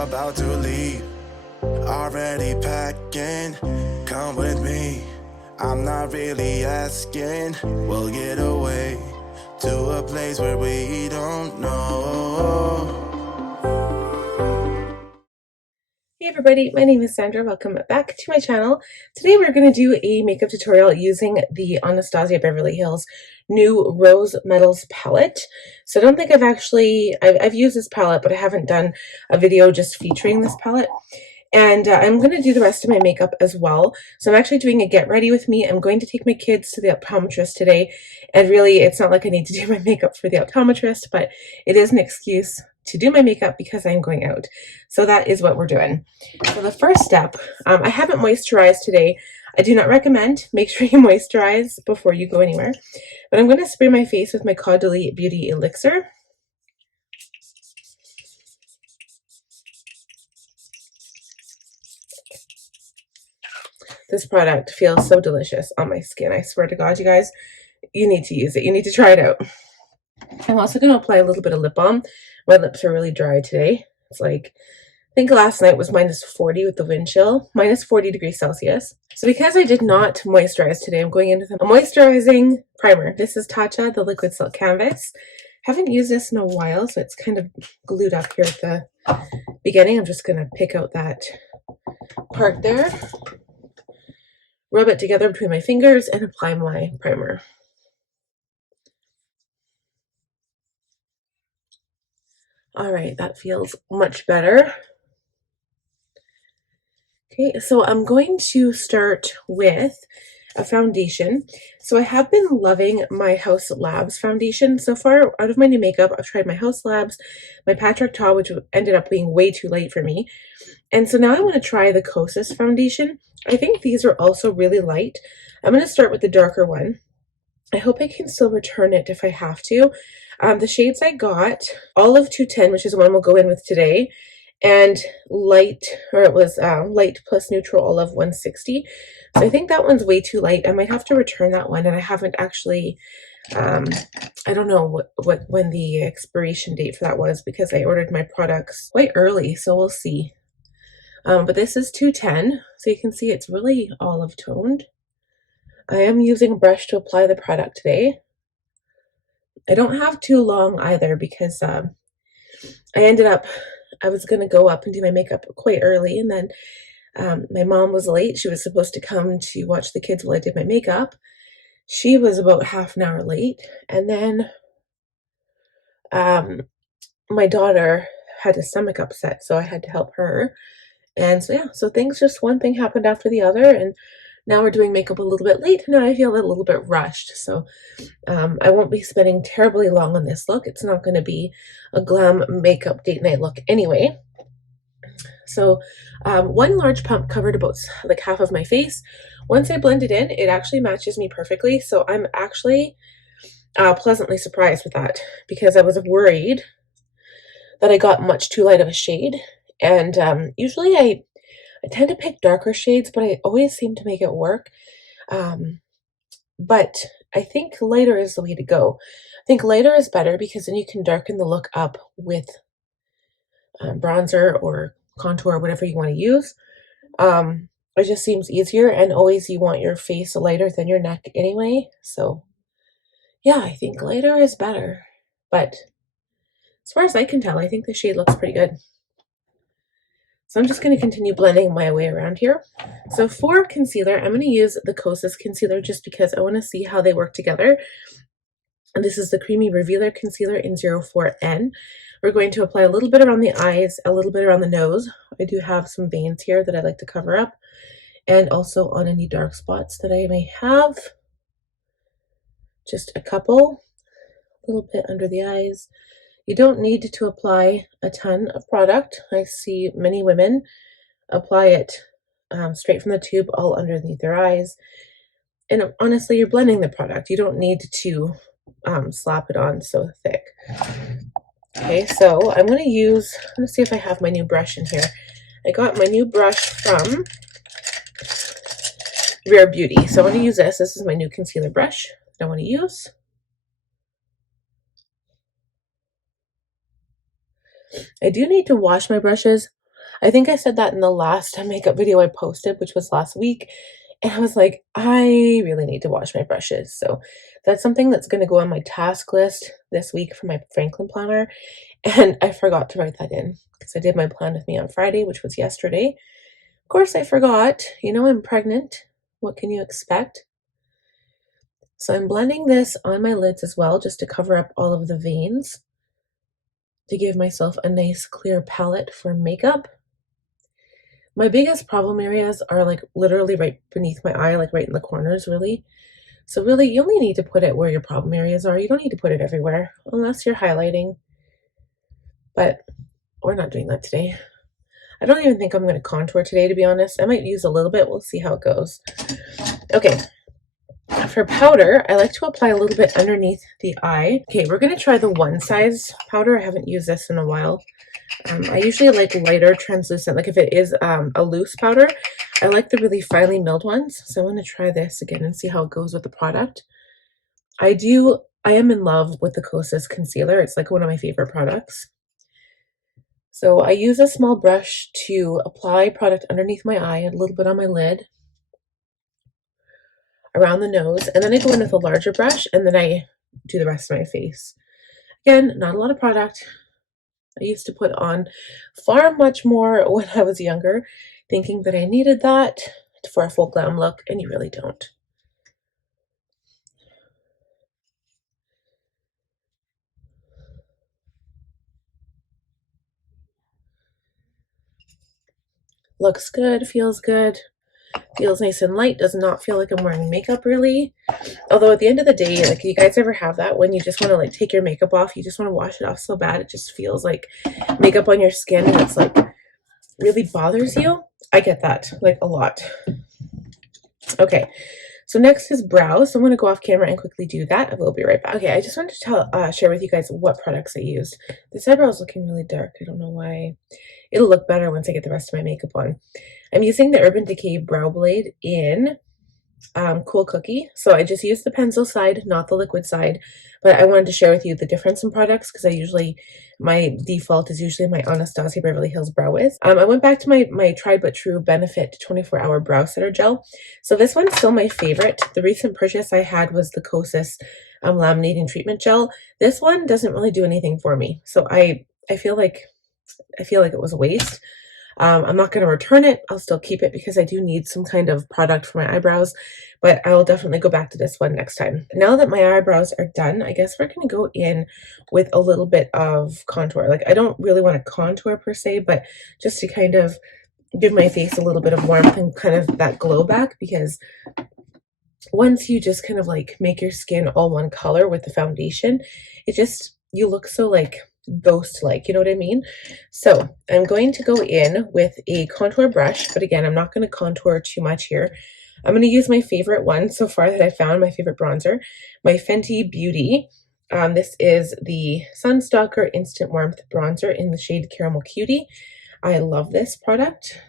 about to leave. Already packing, come with me. I'm not really asking. We'll get away to a place where we don't know. Hey everybody, my name is Sandra. Welcome back to my channel. Today we're going to do a makeup tutorial using the Anastasia Beverly Hills new Rose Metals palette. So I don't think I've used this palette, but I haven't done a video just featuring this palette. And I'm going to do the rest of my makeup as well. So I'm actually doing a get ready with me. I'm going to take my kids to the optometrist today. And really, it's not like I need to do my makeup for the optometrist, but it is an excuse to do my makeup because I'm going out. So that is what we're doing. So the first step, I haven't moisturized today. I do not recommend. Make sure you moisturize before you go anywhere. But I'm going to spray my face with my Caudalie Beauty Elixir. This product feels so delicious on my skin. I swear to God, you guys, you need to use it. You need to try it out. I'm also going to apply a little bit of lip balm. My lips are really dry today. It's like, I think last night was minus 40 with the wind chill, minus 40 degrees Celsius. So because I did not moisturize today, I'm going in with a moisturizing primer. This is Tatcha, the Liquid Silk Canvas. Haven't used this in a while, so it's kind of glued up here at the beginning. I'm just going to pick out that part there. Rub it together between my fingers and apply my primer. All right, that feels much better. Okay, so I'm going to start with a foundation. So I have been loving my House Labs foundation. So far, out of my new makeup, I've tried my House Labs, my Patrick Ta, which ended up being way too light for me. And so now I want to try the Kosas foundation. I think these are also really light. I'm going to start with the darker one. I hope I can still return it if I have to. The shades I got, Olive 210, which is the one we'll go in with today, and light, or it was light plus neutral olive 160. So I think that one's way too light. I might have to return that one, and I haven't actually, I don't know when the expiration date for that was because I ordered my products quite early, so we'll see. But this is 210, so you can see it's really olive toned. I am using a brush to apply the product today. I don't have too long either because I was going to go up and do my makeup quite early, and then my mom was late. She was supposed to come to watch the kids while I did my makeup. She was about half an hour late, and then my daughter had a stomach upset, so I had to help her. And so yeah, so one thing happened after the other, and now we're doing makeup a little bit late. Now I feel a little bit rushed, so I won't be spending terribly long on this look. It's not going to be a glam makeup date night look anyway. So one large pump covered about like half of my face. Once I blend it in, it actually matches me perfectly. So I'm actually pleasantly surprised with that because I was worried that I got much too light of a shade. And usually I tend to pick darker shades, but I always seem to make it work. But I think lighter is the way to go. I think lighter is better because then you can darken the look up with bronzer or contour, whatever you want to use. It just seems easier, and always you want your face lighter than your neck anyway. So yeah, I think lighter is better. But as far as I can tell, I think the shade looks pretty good. So I'm just going to continue blending my way around here. So for concealer, I'm going to use the Kosas concealer just because I want to see how they work together. And this is the Creamy Revealer Concealer in 04N. We're going to apply a little bit around the eyes, a little bit around the nose. I do have some veins here that I like to cover up. And also on any dark spots that I may have. Just a couple. A little bit under the eyes. You don't need to apply a ton of product. I see many women apply it straight from the tube all underneath their eyes. And honestly, you're blending the product. You don't need to slap it on so thick. Okay, so I'm going to see if I have my new brush in here. I got my new brush from Rare Beauty. So I'm going to use this. This is my new concealer brush that I want to use. I do need to wash my brushes I think I said that in the last makeup video I posted, which was last week. And I was like, I really need to wash my brushes. So that's something that's going to go on my task list this week for my Franklin planner. And I forgot to write that in because I did my plan with me on Friday, which was yesterday. Of course, I forgot. You know, I'm pregnant. What can you expect? So I'm blending this on my lids as well, just to cover up all of the veins, to give myself a nice clear palette for makeup. My biggest problem areas are like literally right beneath my eye, like right in the corners, really. So really, you only need to put it where your problem areas are. You don't need to put it everywhere, unless you're highlighting. But we're not doing that today. I don't even think I'm going to contour today, to be honest. I might use a little bit. We'll see how it goes. Okay. For powder, I like to apply a little bit underneath the eye. Okay, we're going to try the one size powder. I haven't used this in a while. I usually like lighter translucent, like if it is a loose powder, I like the really finely milled ones. So I'm going to try this again and see how it goes with the product. I am in love with the Kosas concealer. It's like one of my favorite products. So I use a small brush to apply product underneath my eye, a little bit on my lid, around the nose, and then I go in with a larger brush, and then I do the rest of my face. Again, not a lot of product. I used to put on far much more when I was younger, thinking that I needed that for a full glam look, and you really don't. Looks good, feels good, feels nice and light, does not feel like I'm wearing makeup really. Although at the end of the day, like, you guys ever have that when you just want to like take your makeup off, you just want to wash it off so bad, it just feels like makeup on your skin and it's like really bothers you? I get that like a lot. Okay, so next is brows. So I'm going to go off camera and quickly do that. I will be right back. Okay, I just wanted to share with you guys what products I used. This eyebrow is looking really dark. I don't know why. It'll look better once I get the rest of my makeup on. I'm using the Urban Decay Brow Blade in Cool Cookie. So I just used the pencil side, not the liquid side. But I wanted to share with you the difference in products because my default is usually my Anastasia Beverly Hills Brow Wiz. I went back to my Tried But True Benefit 24-Hour Brow Setter Gel. So this one's still my favorite. The recent purchase I had was the Kosas Laminating Treatment Gel. This one doesn't really do anything for me. So I feel like it was a waste. I'm not going to return it. I'll still keep it because I do need some kind of product for my eyebrows, but I will definitely go back to this one next time. Now that my eyebrows are done, I guess we're going to go in with a little bit of contour. Like, I don't really want to contour per se, but just to kind of give my face a little bit of warmth and kind of that glow back, because once you just kind of like make your skin all one color with the foundation, you look so like ghost-like, you know what I mean? So I'm going to go in with a contour brush, but again, I'm not going to contour too much here. I'm going to use my favorite one so far that I found, my favorite bronzer, my Fenty Beauty. This is the Stalk'r Instant Warmth Bronzer in the shade Caramel Cutie. I love this product.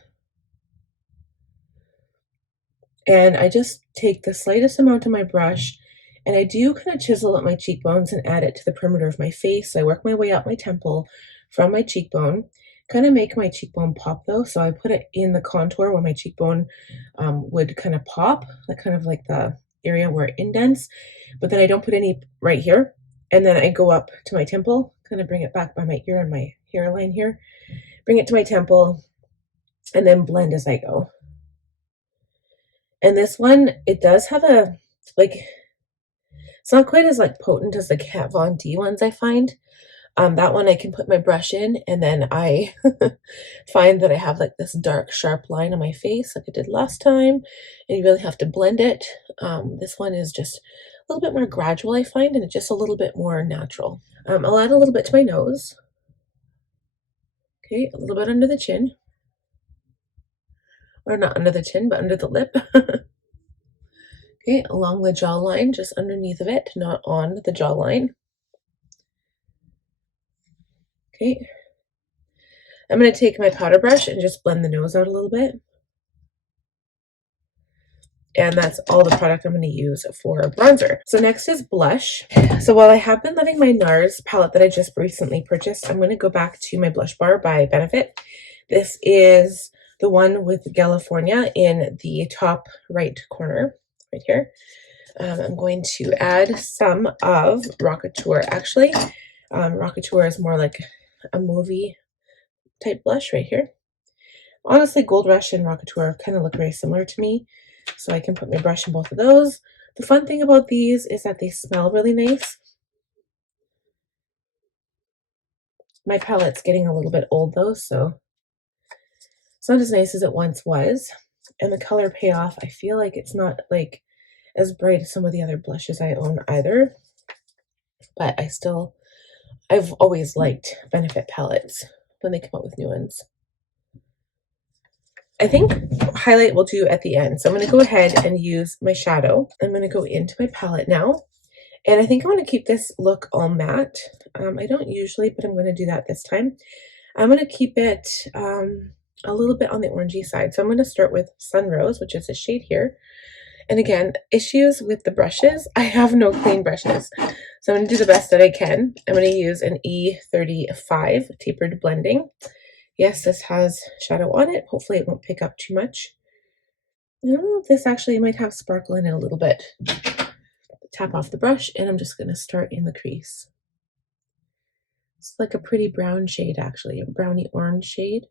And I just take the slightest amount of my brush, and I do kind of chisel up my cheekbones and add it to the perimeter of my face. So I work my way up my temple from my cheekbone, kind of make my cheekbone pop though. So I put it in the contour where my cheekbone would kind of pop, like kind of like the area where it indents. But then I don't put any right here. And then I go up to my temple, kind of bring it back by my ear and my hairline here, bring it to my temple, and then blend as I go. And this one, it does have a, like, it's not quite as like potent as the Kat Von D ones I find. That one I can put my brush in, and then I find that I have like this dark sharp line on my face like I did last time, and you really have to blend it. This one is just a little bit more gradual, I find, and it's just a little bit more natural. I'll add a little bit to my nose. Okay, a little bit under the chin. Or not under the chin, but under the lip. Okay, along the jawline, just underneath of it, not on the jawline. Okay. I'm going to take my powder brush and just blend the nose out a little bit. And that's all the product I'm going to use for bronzer. So next is blush. So while I have been loving my NARS palette that I just recently purchased, I'm going to go back to my blush bar by Benefit. This is the one with California in the top right corner, right here. I'm going to add some of Rockateur. Actually, Rockateur is more like a movie type blush right here. Honestly, Gold Rush and Rockateur kind of look very similar to me, so I can put my brush in both of those. The fun thing about these is that they smell really nice. My palette's getting a little bit old though, so it's not as nice as it once was. And the color payoff, I feel like it's not like as bright as some of the other blushes I own either, but I've always liked Benefit palettes when they come out with new ones. I think highlight will do at the end. So I'm going to go ahead and use my shadow. I'm going to go into my palette now. And I think I want to keep this look all matte. I don't usually, but I'm going to do that this time. I'm going to keep it a little bit on the orangey side. So I'm going to start with Sun Rose, which is a shade here. And again, issues with the brushes. I have no clean brushes. So I'm going to do the best that I can. I'm going to use an E35 tapered blending. Yes, this has shadow on it. Hopefully it won't pick up too much. I don't know if this actually might have sparkle in it a little bit. Tap off the brush, and I'm just going to start in the crease. It's like a pretty brown shade, actually, a browny orange shade.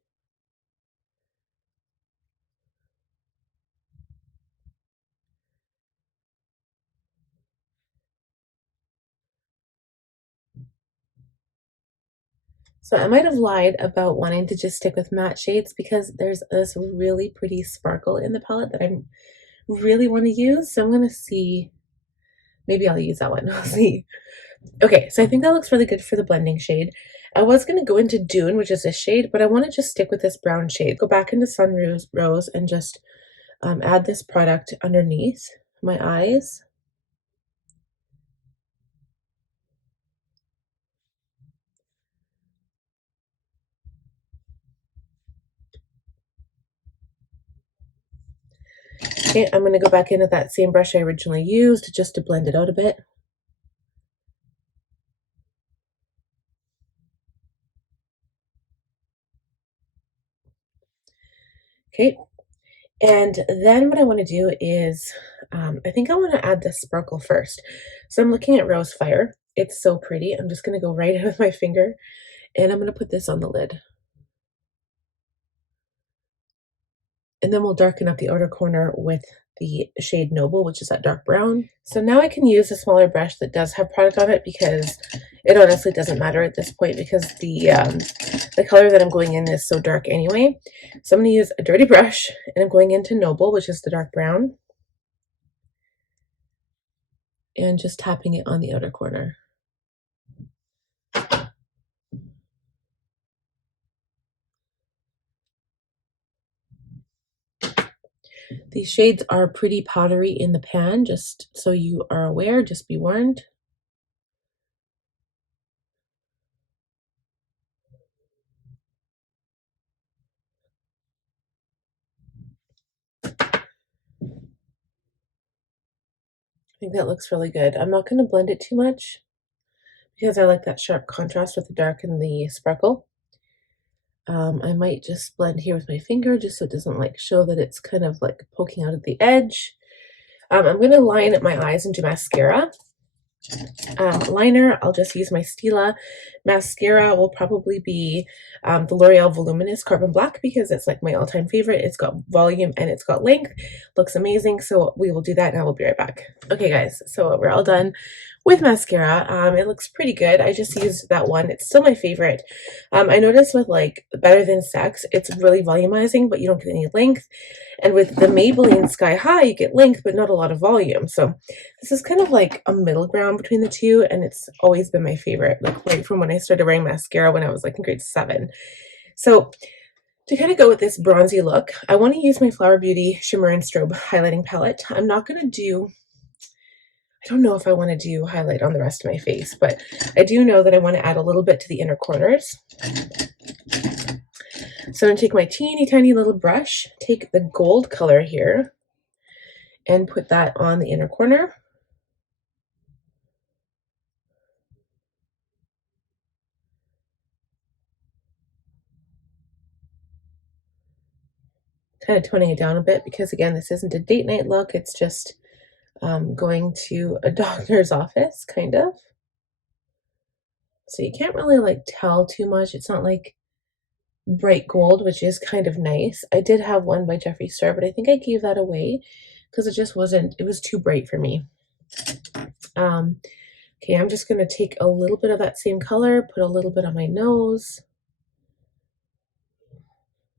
So I might have lied about wanting to just stick with matte shades because there's this really pretty sparkle in the palette that I really want to use. So I'm going to see, maybe I'll use that one. I'll see. Okay, so I think that looks really good for the blending shade. I was going to go into Dune, which is this shade, but I want to just stick with this brown shade. Go back into Sun Rose and just add this product underneath my eyes. Okay, I'm going to go back in with that same brush I originally used just to blend it out a bit. Okay, and then what I want to do is, I think I want to add this sparkle first. So I'm looking at Rose Fire. It's so pretty. I'm just going to go right in with my finger, and I'm going to put this on the lid. And then we'll darken up the outer corner with the shade Noble, which is that dark brown. So now I can use a smaller brush that does have product on it because it honestly doesn't matter at this point because the color that I'm going in is so dark anyway. So I'm going to use a dirty brush and I'm going into Noble, which is the dark brown, and just tapping it on the outer corner. These shades are pretty powdery in the pan, just so you are aware, just be warned. I think that looks really good. I'm not going to blend it too much because I like that sharp contrast with the dark and the sparkle. I might just blend here with my finger just so it doesn't like show that it's kind of like poking out at the edge. I'm going to line my eyes and do mascara. Liner, I'll just use my Stila. Mascara will probably be the L'Oreal Voluminous Carbon Black because it's like my all-time favorite. It's got volume and it's got length. Looks amazing, so we will do that and I will be right back. Okay guys, so we're all done with mascara. It looks pretty good. I just used that one. It's still my favorite. I noticed with like Better Than Sex, it's really volumizing, but you don't get any length. And with the Maybelline Sky High, you get length, but not a lot of volume. So this is kind of like a middle ground between the two, and it's always been my favorite, like right from when I started wearing mascara when I was like in grade 7. So to kind of go with this bronzy look, I want to use my Flower Beauty Shimmer and Strobe highlighting palette. I'm not going to do, I don't know if I want to do highlight on the rest of my face, but I do know that I want to add a little bit to the inner corners. So I'm going to take my teeny tiny little brush, take the gold color here, and put that on the inner corner. kind of toning it down a bit because, again, this isn't a date night look. It's just going to a doctor's office, kind of. So you can't really like tell too much. It's not like bright gold, which is kind of nice. I did have one by Jeffree Star, but I think I gave that away because it just wasn't, it was too bright for me. Okay, I'm just going to take a little bit of that same color, put a little bit on my nose.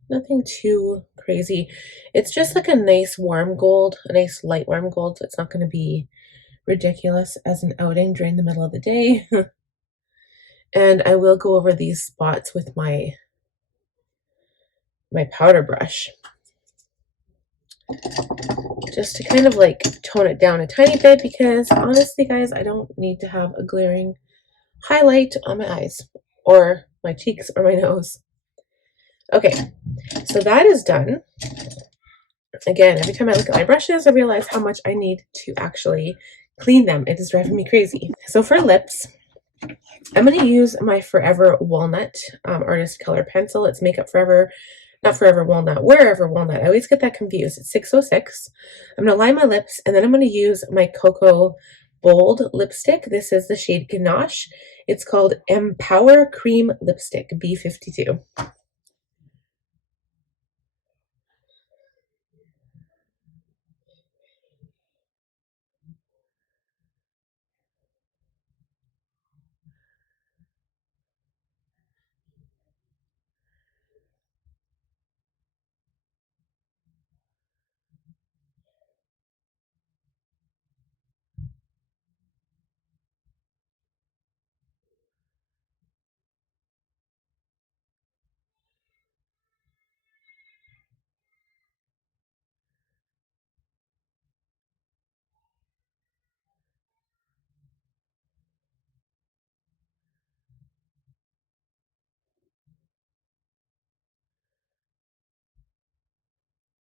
Nothing too crazy. It's just like a nice warm gold, a nice light warm gold. So it's not going to be ridiculous as an outing during the middle of the day. And I will go over these spots with my powder brush, just to kind of like tone it down a tiny bit, because honestly guys, I don't need to have a glaring highlight on my eyes or my cheeks or my nose. Okay, so that is done. Again, every time I look at my brushes, I realize how much I need to actually clean them. It is driving me crazy. So for lips, I'm going to use my Forever Walnut Artist Color Pencil. It's Makeup Forever, not Forever Walnut, Wherever Walnut. I always get that confused. It's 606. I'm going to line my lips, and then I'm going to use my Cocoa Bold lipstick. This is the shade Ganache. It's called Empower Cream Lipstick, B52.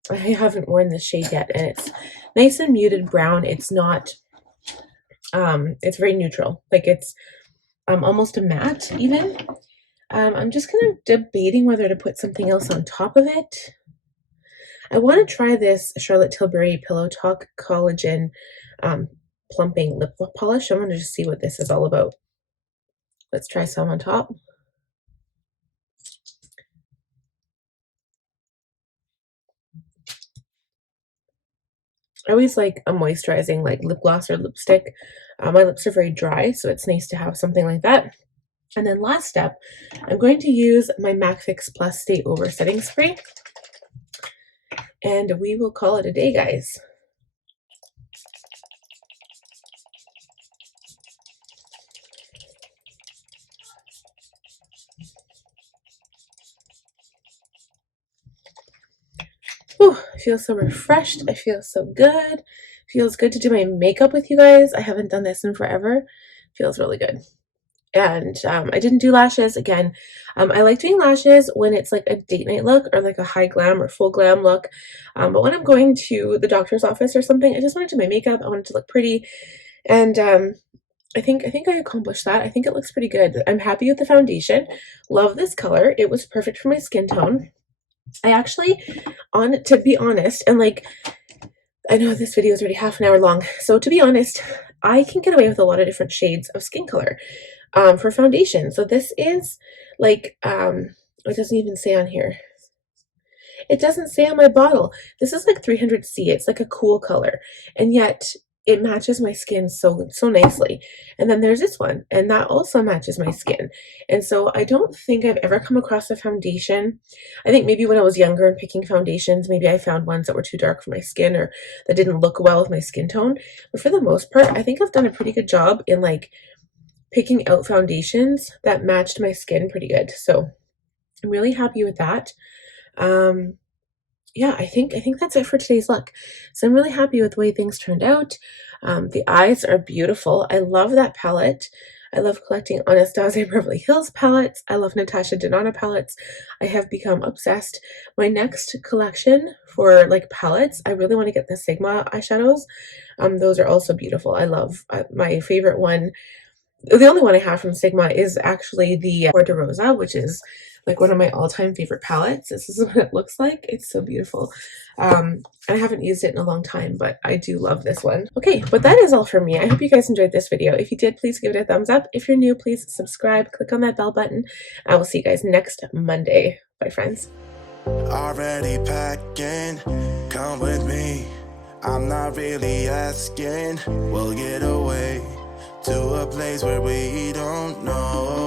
I haven't worn this shade yet, and it's nice and muted brown. It's not, it's very neutral. Like it's almost a matte even. I'm just kind of debating whether to put something else on top of it. I want to try this Charlotte Tilbury Pillowtalk Collagen Plumping Lip Polish. I want to just see what this is all about. Let's try some on top. I always like a moisturizing like lip gloss or lipstick. My lips are very dry, so it's nice to have something like that. And then last step, I'm going to use my MAC Fix Plus Stay Over Setting Spray. And we will call it a day, guys. Whew, I feel so refreshed. I feel so good. Feels good to do my makeup with you guys. I haven't done this in forever. Feels really good. And I didn't do lashes again. I like doing lashes when it's like a date night look or like a high glam or full glam look. But when I'm going to the doctor's office or something, I just want to do my makeup. I want it to look pretty. And I think I accomplished that. I think it looks pretty good. I'm happy with the foundation. Love this color. It was perfect for my skin tone. I actually, to be honest, and like, I know this video is already half an hour long, so to be honest, I can get away with a lot of different shades of skin color for foundation. So this is like, it doesn't even say on here. It doesn't say on my bottle. This is like 300C. It's like a cool color, and yet it matches my skin so nicely. And then there's this one, and that also matches my skin. And so I don't think I've ever come across a foundation. I think maybe when I was younger and picking foundations, maybe I found ones that were too dark for my skin or that didn't look well with my skin tone. But for the most part, I think I've done a pretty good job in like picking out foundations that matched my skin pretty good. So I'm really happy with that. Yeah, I think that's it for today's look. So I'm really happy with the way things turned out. The eyes are beautiful. I love that palette. I love collecting Anastasia Beverly Hills palettes. I love Natasha Denona palettes. I have become obsessed. My next collection for like palettes, I really want to get the Sigma eyeshadows. Those are also beautiful. I love my favorite one The only one I have from Sigma is actually the Cor de Rosa, which is like one of my all-time favorite palettes. This is what it looks like. It's so beautiful. I haven't used it in a long time, but I do love this one. Okay, but that is all for me. I hope you guys enjoyed this video. If you did, please give it a thumbs up. If you're new, please subscribe, click on that bell button. I will see you guys next Monday. Bye, friends. Already packing, come with me. I'm not really asking. We'll get away to a place where we don't know.